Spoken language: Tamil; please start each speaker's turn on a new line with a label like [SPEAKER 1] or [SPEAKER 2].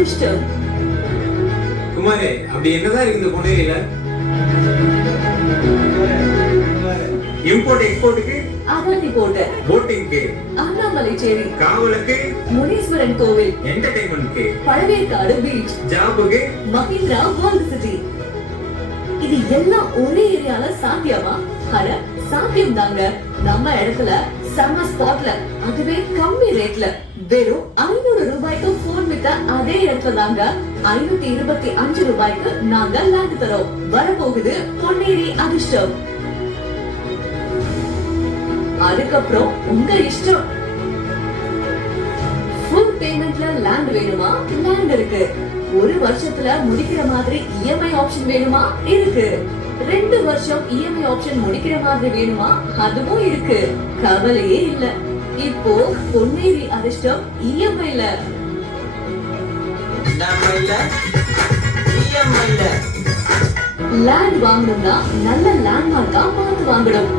[SPEAKER 1] அதிர்ஷ்டம்
[SPEAKER 2] குமாரே அப்படி என்னதான் இருக்கு இந்த பொன்னேரியில இம்போர்ட் எக்ஸ்போர்ட்டுக்கு
[SPEAKER 1] அதானி போட்ட
[SPEAKER 2] போட்டிங்க்கு
[SPEAKER 1] அண்ணாமலைச்சேரி
[SPEAKER 2] காவலுக்கு
[SPEAKER 1] முனீஸ்வரன் கோவில்
[SPEAKER 2] என்டர்டைன்மெண்ட்க்கு
[SPEAKER 1] பழவேற்காடு பீச்
[SPEAKER 2] ஜாபுக்கு
[SPEAKER 1] மஹிந்திரா வேர்ல்ட் சிட்டி இது எல்லாம் ஒரே ஏரியால சாத்தியமா? அட சாத்தியம் தாங்க நம்ம இடத்துல செம்ம ஸ்பாட்ல அதுவே கம்மி ரேட்ல வெறும் ஐநூறு ரூபாய்க்கு அதே இடத்துல தாங்க ஐநூத்தி இருபத்தி அஞ்சு ரூபாய்க்கு நாங்க லேண்ட் தரோம். வரப்போகுது பொன்னேரி அதிர்ஷ்டம். அதுக்கப்புறம் உங்க இஷ்டம். ஃபுல் பேமெண்ட்ல லேண்ட் வேணுமா? லேண்ட் இருக்கு. ஒரு வருஷத்துல முடிக்கிற மாதிரி இஎம்ஐ ஆப்ஷன் வேணுமா? இருக்கு. ரெண்டு வருஷம் இஎம்ஐ ஆப்ஷன் முடிக்கிற மாதிரி வேணுமா? அதுவும் இருக்கு. கவலையே இல்ல. இப்போ பொன்னேரி அதிர்ஷ்டம்
[SPEAKER 3] இஎம்ஐல
[SPEAKER 1] லேண்ட் வாங்கணும்னா நல்ல லேண்ட்மார்க்கா பார்த்து வாங்கணும்.